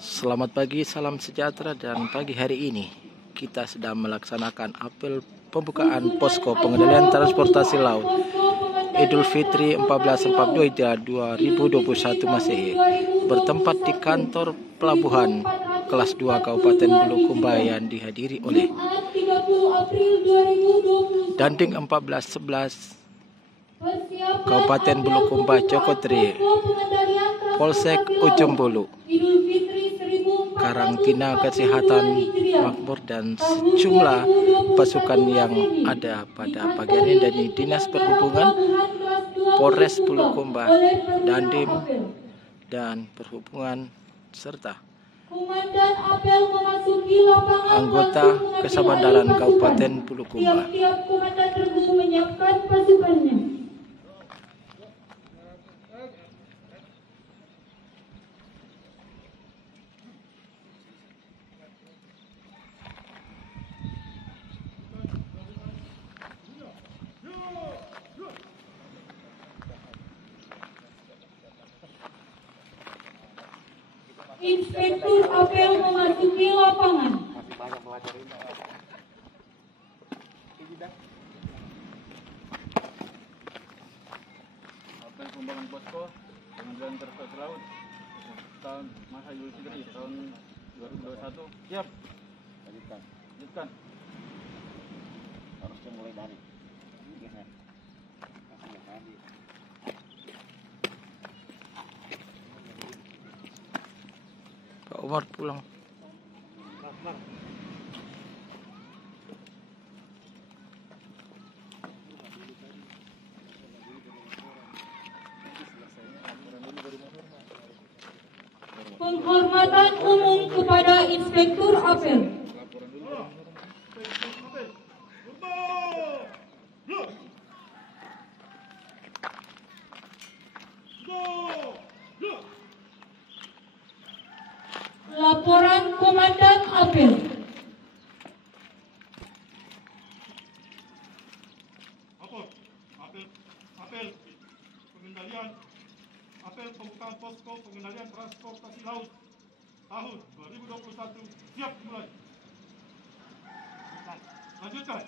Selamat pagi, salam sejahtera, dan pagi hari ini kita sedang melaksanakan apel pembukaan posko pengendalian transportasi laut Idul Fitri 1442 2021 Masehi bertempat di kantor pelabuhan kelas 2 Kabupaten Bulukumba yang dihadiri oleh Dandim 1411 Kabupaten Bulukumba Cokotri, Polsek Ujung Bulu, Karantina Kesehatan Makmur, dan sejumlah pasukan yang ada pada pagi hari dari Dinas Perhubungan, Polres Bulukumba, Dandim, dan Perhubungan, serta anggota Kesabandaran Kabupaten Bulukumba. Tiap komandan regu menyiapkan pasukannya. Inspektur apel memasuki lapangan. Apel pembangunan posko pengendalian transportasi laut tahun masa Idul Fitri tahun 2021. Siap. Lanjutkan. Harusnya mulai dari Pak Umar pulang. Penghormatan umum kepada Inspektur apel. Laporan Komandan apel. Apel pembukaan posko pengendalian transportasi laut tahun 2021 siap dimulai. Lanjutkan.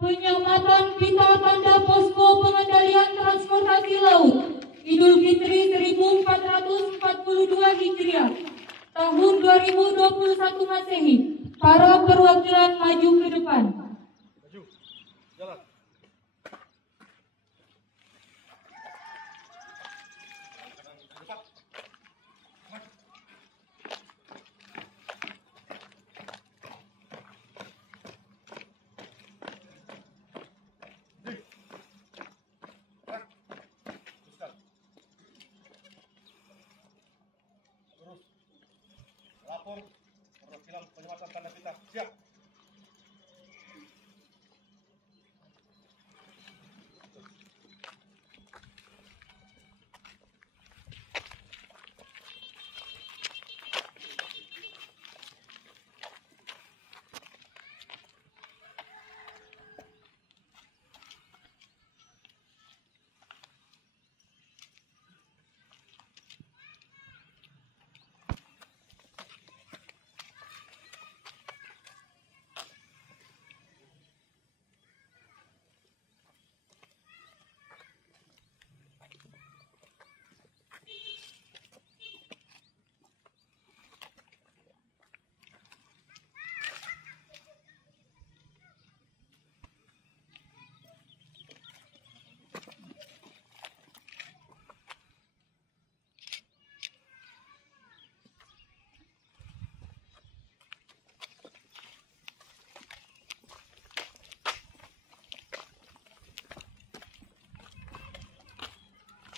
Penyamatan pita tanda posko pengendalian transportasi laut Idul Fitri 1442 Hijriah tahun 2021 Masehi. Para perwakilan maju ke depan. Maju. Jalan. Terus lapor perwakilan penyematan tanda pita siap.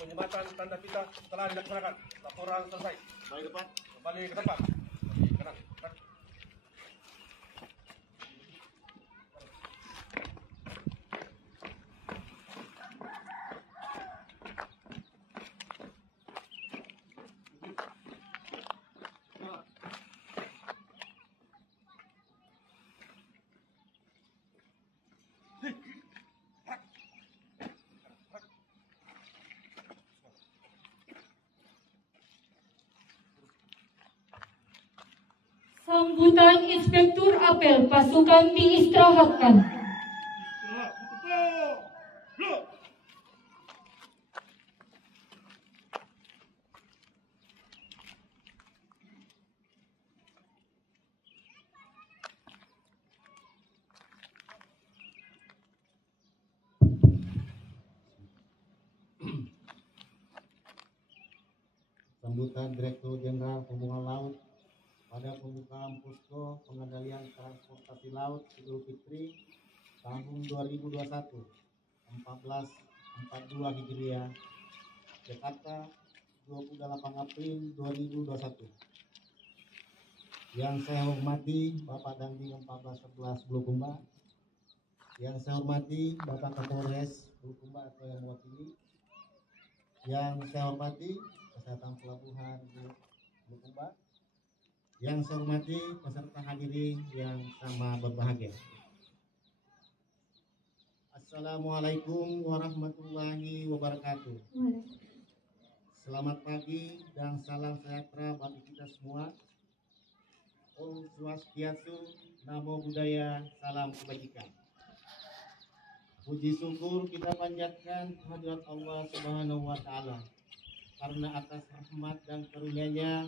Penyematan tanda pita telah dilaksanakan. Laporan selesai. Kembali depan. Kembali ke tempat. Kanan. Sambutan Inspektur Apel pasukan diistirahatkan. Istirahat. Betul. Blok. Sambutan Direktur Jenderal Perhubungan Laut pada pembukaan posko pengendalian transportasi laut Idul Fitri tahun 2021 1442 Hijriah, Jakarta 28 April 2021. Yang saya hormati Bapak Dandim 1411 Bulukumba, yang saya hormati Bapak Kapolres Bulukumba atau yang mewakili, yang saya hormati Kesehatan Pelabuhan Bulukumba, yang saya hormati peserta hadirin yang sama berbahagia. Assalamualaikum warahmatullahi wabarakatuh. Selamat pagi dan salam sejahtera bagi kita semua. Om Swastiastu, Namo Buddhaya, salam kebajikan. Puji syukur kita panjatkan kehadirat Allah Subhanahu wa Ta'ala, karena atas rahmat dan karunia-Nya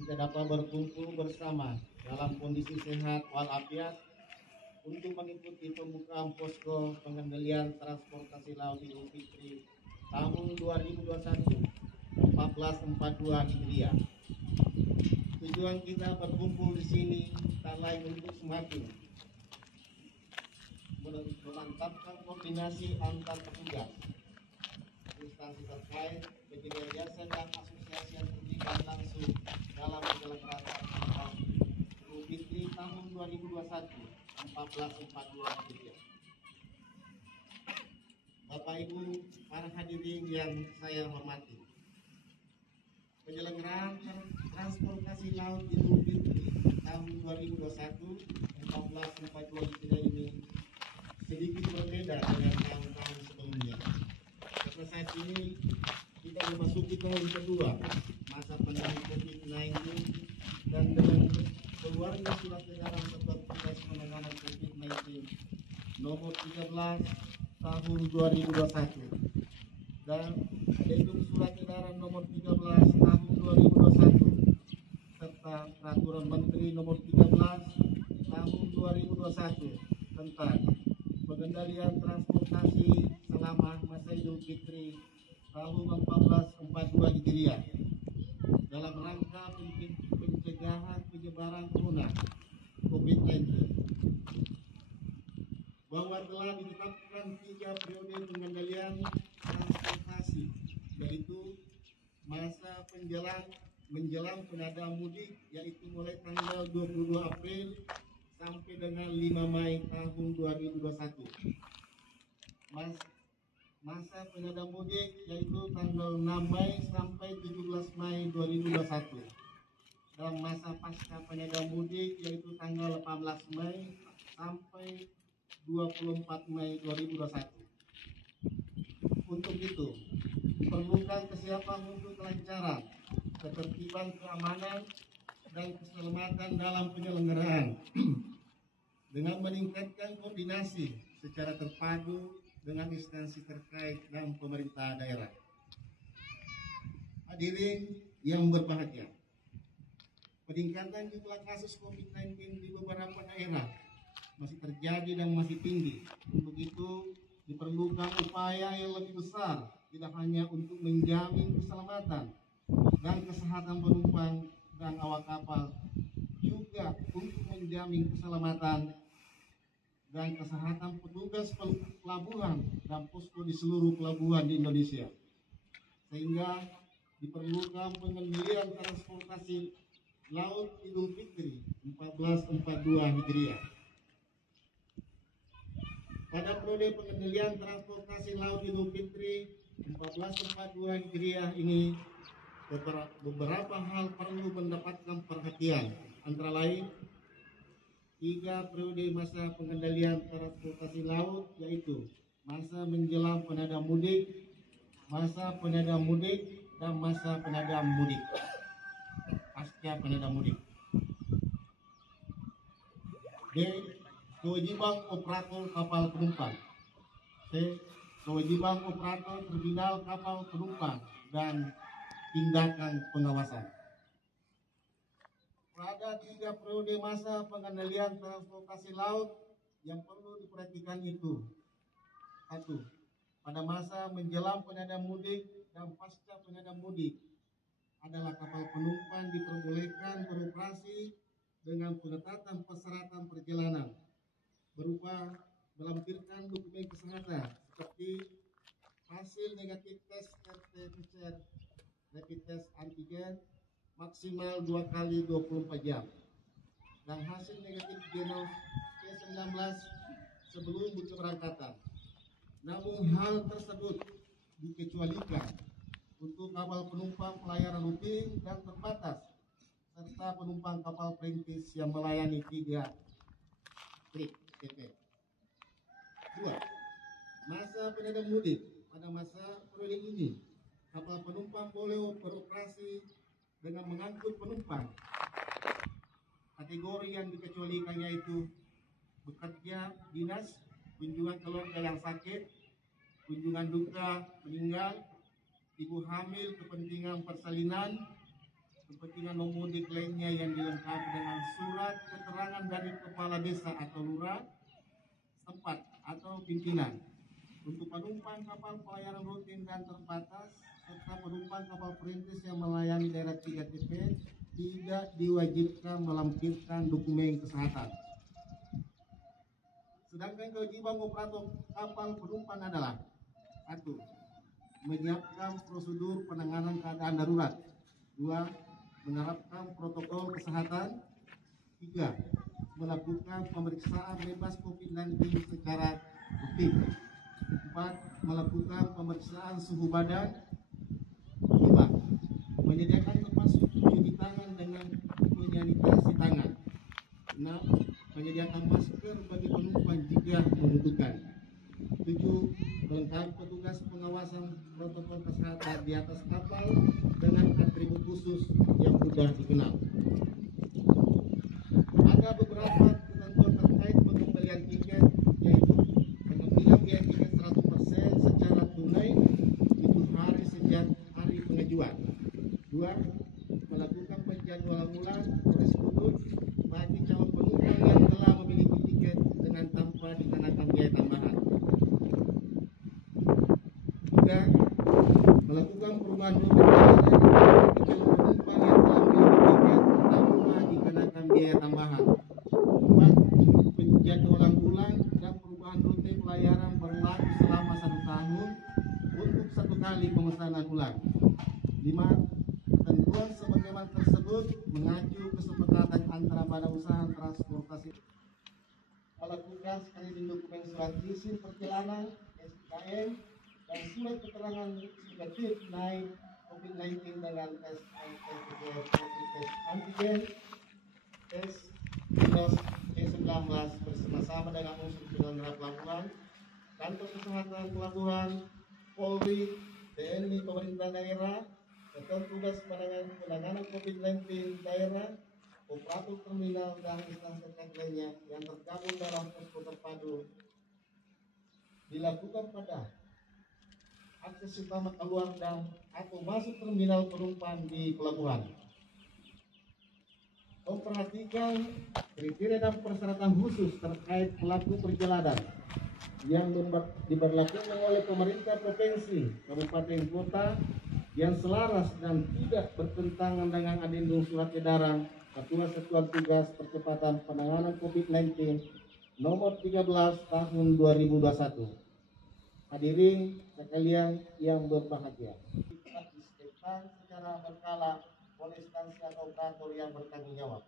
kita dapat berkumpul bersama dalam kondisi sehat walafiat untuk mengikuti pembukaan posko pengendalian transportasi laut Idul Fitri tahun 2021 1442 Hijriah. Tujuan kita berkumpul di sini tak lain untuk semakin memantapkan koordinasi antar petugas, instansi terkait, penyedia jasa dan asosiasi yang terlibat langsung dalam penyelenggaraan Idul Fitri tahun 2021 1442 Hijriah. Bapak Ibu para hadirin yang saya hormati, penyelenggaraan transportasi laut Idul Fitri tahun 2021 1442 Hijriah ini sedikit berbeda dengan tahun-tahun sebelumnya. Karena saat ini kita memasuki tahun kedua masa pandemi COVID-19 dan dengan keluarnya surat edaran Satgas Penanganan COVID-19 nomor 13 tahun 2021 dan adendum surat edaran nomor 13 tahun 2021 serta peraturan Menteri nomor 13 tahun 2021 tentang pengendalian transportasi selama masa Idul Fitri tahun 1442 Hijriah dalam rangka pencegahan penyebaran corona COVID-19, bahwa telah ditetapkan 3 periode pengendalian transportasi, yaitu masa menjelang penada mudik, yaitu mulai tanggal 22 April sampai dengan 5 Mei tahun 2021. Masa penada mudik yaitu tanggal 6 Mei sampai 17 Mei 2021. Dan masa pasca penada mudik yaitu tanggal 18 Mei sampai 24 Mei 2021. Untuk itu, diperlukan kesiapan untuk kelancaran, ketertiban, keamanan, dan keselamatan dalam penyelenggaraan dengan meningkatkan koordinasi secara terpadu dengan instansi terkait dan pemerintah daerah. Hadirin yang berbahagia, peningkatan jumlah kasus COVID-19 di beberapa daerah masih terjadi dan masih tinggi. Untuk itu diperlukan upaya yang lebih besar, tidak hanya untuk menjamin keselamatan dan kesehatan penumpang dan awak kapal, juga untuk menjamin keselamatan dan kesehatan petugas pelabuhan dan posko di seluruh pelabuhan di Indonesia, sehingga diperlukan pengendalian transportasi laut Idul Fitri 1442 Hijriah. Pada periode pengendalian transportasi laut Idul Fitri 1442 Hijriah ini, beberapa hal perlu mendapatkan perhatian, antara lain 3 periode masa pengendalian transportasi laut, yaitu masa menjelang penada mudik, masa penada mudik, dan masa penada mudik pasca penada mudik. B. Kewajiban operator kapal penumpang. C. Kewajiban operator terminal kapal penumpang dan tindakan pengawasan. Pada 3 periode masa pengendalian transportasi laut yang perlu diperhatikan itu: 1. Pada masa menjelang peniadaan mudik dan pasca peniadaan mudik adalah kapal penumpang diperbolehkan beroperasi dengan pengetatan persyaratan perjalanan berupa melampirkan dokumen kesehatan seperti hasil negatif tes RT-PCR rapid test antigen maksimal 2 kali 24 jam dan hasil negatif genom C19 sebelum keberangkatan. Namun hal tersebut dikecualikan untuk kapal penumpang pelayaran rutin dan terbatas serta penumpang kapal perintis yang melayani 3 trip PP. 2. Masa peniadaan mudik. Pada masa periode ini, kapal penumpang boleh beroperasi dengan mengangkut penumpang. Kategori yang dikecualikan yaitu bekerja dinas, kunjungan keluarga yang sakit, kunjungan duka meninggal, ibu hamil, kepentingan persalinan, kepentingan non-mudik lainnya yang dilengkapi dengan surat keterangan dari kepala desa atau lurah setempat atau pimpinan. Untuk penumpang kapal pelayaran rutin dan terbatas serta penumpang kapal perintis yang melayani daerah 3TP tidak diwajibkan melampirkan dokumen kesehatan. Sedangkan kewajiban operator kapal penumpang adalah: 1. Menyiapkan prosedur penanganan keadaan darurat. 2. Menerapkan protokol kesehatan. 3. Melakukan pemeriksaan bebas COVID-19 secara rutin. 4. Melakukan pemeriksaan suhu badan. 5. Menyediakan tempat cuci tangan dengan sanitasi tangan. 6. Menyediakan masker bagi penumpang jika membutuhkan. 7. Melengkapi petugas pengawasan protokol kesehatan di atas kapal dengan atribut khusus yang mudah dikenal. Ada beberapa ketentuan terkait pengembalian tiket, yaitu pengambilan biaya tiket 100% secara tunai 7 hari sejak hari pengajuan. 2. Melakukan penjadwalan ulang tersebut bagi calon penumpang yang telah memiliki tiket dengan tanpa dikenakan biaya tambahan. 3. Melakukan perubahan rute perjalanan bagi calon penumpang yang telah memiliki tiket tanpa dikenakan biaya tambahan. 4. Penjadwalan ulang dan perubahan rute pelayaran berlaku selama 1 tahun untuk 1 kali pemesanan ulang. 5. Ketentuan sebagaimana tersebut mengacu kesepakatan antara badan usaha transportasi melakukan screening dokumen surat izin perjalanan SKM dan surat keterangan negatif naik COVID-19 dengan tes antigen tes minus C19 bersama-sama dengan unsur penyelenggara pelabuhan, kantor kesehatan pelabuhan, Polri, TNI, pemerintah daerah, Satuan Tugas Penanganan COVID-19 daerah, operator terminal dan instansi terkait lainnya yang tergabung dalam posko terpadu dilakukan pada akses utama keluar dan atau masuk terminal penumpang di pelabuhan. Memperhatikan kriteria dan persyaratan khusus terkait pelaku perjalanan yang diberlakukan oleh pemerintah provinsi, kabupaten, kota yang selaras dan tidak bertentangan dengan adendum surat edaran Ketua Satuan Tugas Percepatan Penanganan COVID-19 nomor 13 tahun 2021. Hadirin sekalian yang berbahagia, kita disesuaikan secara berkala oleh instansi atau operator yang bertanggung jawab.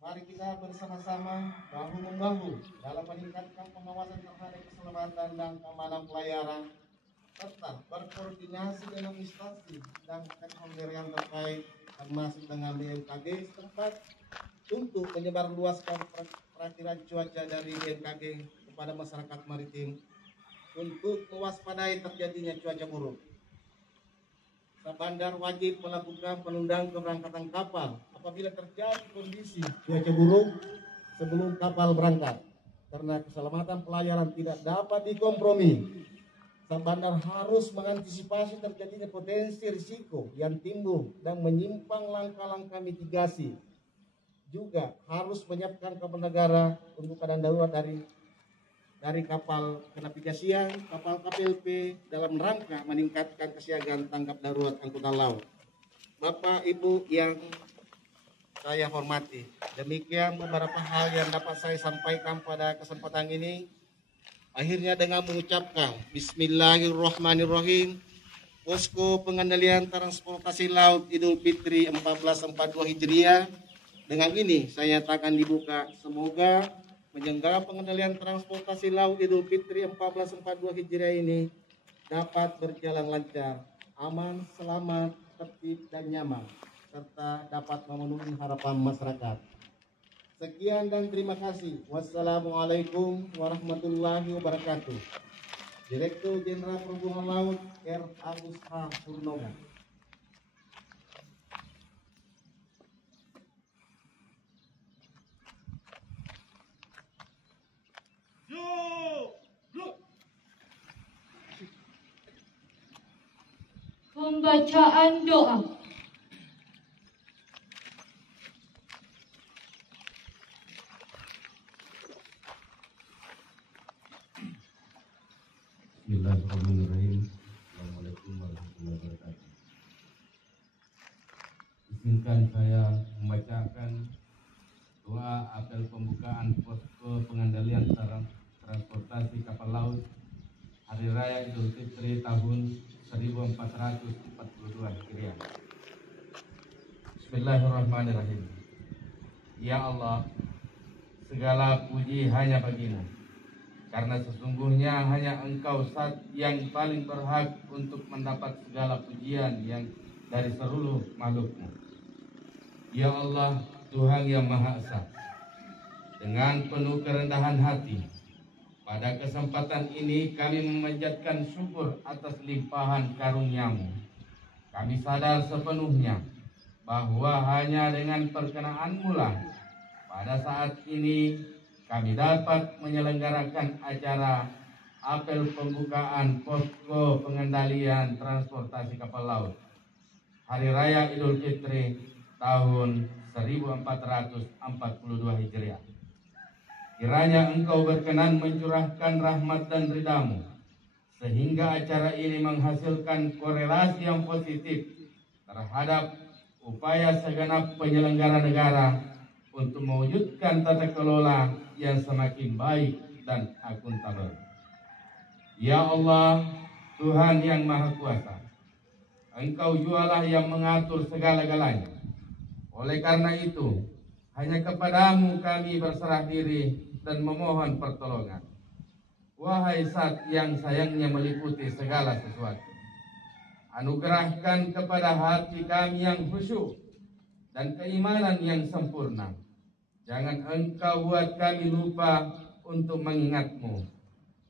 Mari kita bersama-sama bahu-membahu dalam meningkatkan pengawasan terhadap keselamatan dan keamanan pelayaran serta berkoordinasi dengan instansi dan stakeholder yang terkait termasuk dengan BMKG setempat untuk menyebarluaskan perkiraan cuaca dari BMKG kepada masyarakat maritim untuk mewaspadai terjadinya cuaca buruk. Bandar wajib melakukan penundaan keberangkatan kapal apabila terjadi kondisi cuaca buruk sebelum kapal berangkat. Karena keselamatan pelayaran tidak dapat dikompromi, sang bandar harus mengantisipasi terjadinya potensi risiko yang timbul dan menyimpang langkah-langkah mitigasi. Juga harus menyiapkan kapal negara untuk keadaan darurat dari kapal navigasian, kapal KPLP dalam rangka meningkatkan kesiagaan tanggap darurat angkutan laut. Bapak Ibu yang saya hormati, demikian beberapa hal yang dapat saya sampaikan pada kesempatan ini. Akhirnya dengan mengucapkan Bismillahirrahmanirrahim, Posko Pengendalian Transportasi Laut Idul Fitri 1442 Hijriah. Dengan ini saya nyatakan dibuka. Semoga penyelenggara pengendalian transportasi laut Idul Fitri 1442 Hijriah ini dapat berjalan lancar, aman, selamat, tertib, dan nyaman, serta dapat memenuhi harapan masyarakat. Sekian dan terima kasih. Wassalamualaikum warahmatullahi wabarakatuh. Direktur Jenderal Perhubungan Laut R. Agus H. Purnomo. Pembacaan doa. Bismillahirrahmanirrahim. Assalamualaikum warahmatullahi wabarakatuh. Izinkan saya membacakan doa apel pembukaan posko pengendalian transportasi kapal laut Hari Raya Idul Fitri tahun 1442 Hijriah. Bismillahirrahmanirrahim. Ya Allah, segala puji hanya bagimu, karena sesungguhnya hanya Engkau yang paling berhak untuk mendapat segala pujian yang dari seluruh makhluk-Mu. Ya Allah, Tuhan yang Maha Esa, dengan penuh kerendahan hati, pada kesempatan ini kami memanjatkan syukur atas limpahan karunia-Mu. Kami sadar sepenuhnya bahwa hanya dengan perkenan-Mu lah pada saat ini kami dapat menyelenggarakan acara apel pembukaan posko pengendalian transportasi kapal laut Hari Raya Idul Fitri tahun 1442 Hijriah. Kiranya Engkau berkenan mencurahkan rahmat dan ridha-Mu, sehingga acara ini menghasilkan korelasi yang positif terhadap upaya segenap penyelenggara negara untuk mewujudkan tata kelola yang semakin baik dan akuntabel. Ya Allah, Tuhan yang Maha Kuasa, Engkau jualah yang mengatur segala-galanya. Oleh karena itu, hanya kepadamu kami berserah diri dan memohon pertolongan. Wahai Zat yang sayangnya meliputi segala sesuatu, anugerahkan kepada hati kami yang khusyuk dan keimanan yang sempurna. Jangan Engkau buat kami lupa untuk mengingat-Mu.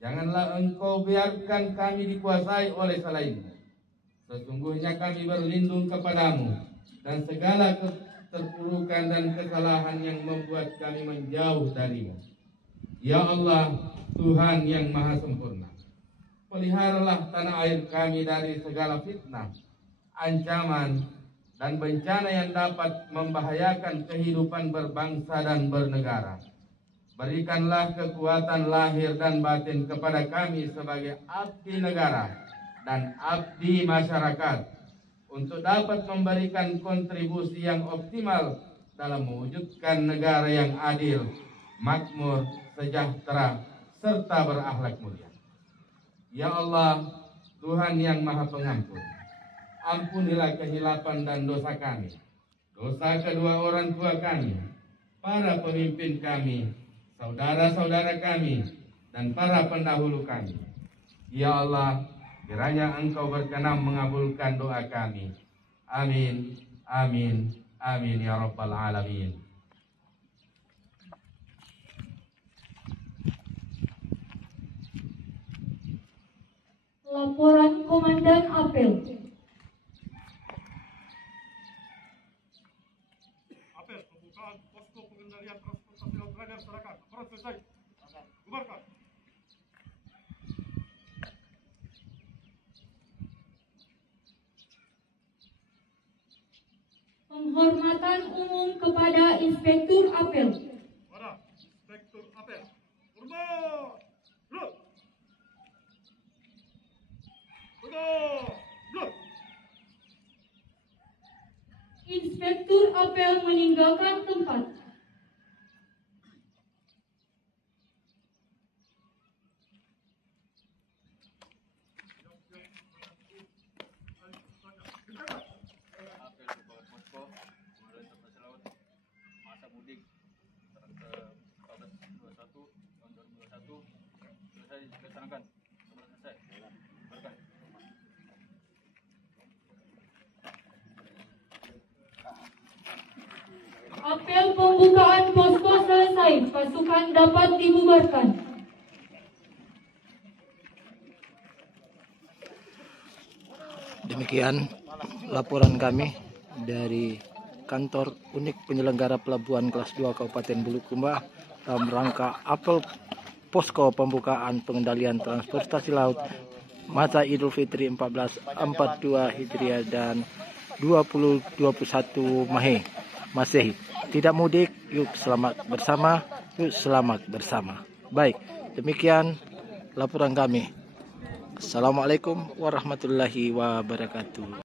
Janganlah Engkau biarkan kami dikuasai oleh selain-Mu. Sesungguhnya kami berlindung kepadamu dan segala keterpurukan dan kesalahan yang membuat kami menjauh darimu. Ya Allah, Tuhan yang Maha Sempurna, peliharalah tanah air kami dari segala fitnah, ancaman, dan bencana yang dapat membahayakan kehidupan berbangsa dan bernegara. Berikanlah kekuatan lahir dan batin kepada kami sebagai abdi negara dan abdi masyarakat untuk dapat memberikan kontribusi yang optimal dalam mewujudkan negara yang adil, makmur, sejahtera, serta berakhlak mulia. Ya Allah, Tuhan yang Maha Pengampun, ampunilah kehilapan dan dosa kami, dosa kedua orang tua kami, para pemimpin kami, saudara-saudara kami, dan para pendahulu kami. Ya Allah, kiranya Engkau berkenan mengabulkan doa kami. Amin, amin, amin ya Rabbal Alamin. Laporan Komandan Apel. Apel pembukaan posko pengendalian transportasi laut radar Laporan selesai. Bubarkan. Penghormatan umum kepada Inspektur Apel. Para Inspektur Apel. Hormat. Blok. Blok. Inspektur Apel meninggalkan tempat. Apel Pembukaan Posko Pengendalian Transportasi Laut masa mudik tanggal 14/21 tahun 2021 selesai dilaksanakan. Selesai. Bubarkan. Apel pembukaan posko selesai. Pasukan dapat dibubarkan. Demikian laporan kami dari kantor unit penyelenggara pelabuhan kelas 2 Kabupaten Bulukumba dalam rangka apel posko pembukaan pengendalian transportasi laut masa Idul Fitri 1442 Hijriah dan 2021 Masehi. Tidak mudik, yuk selamat bersama, yuk selamat bersama. Baik, demikian laporan kami. Assalamualaikum warahmatullahi wabarakatuh.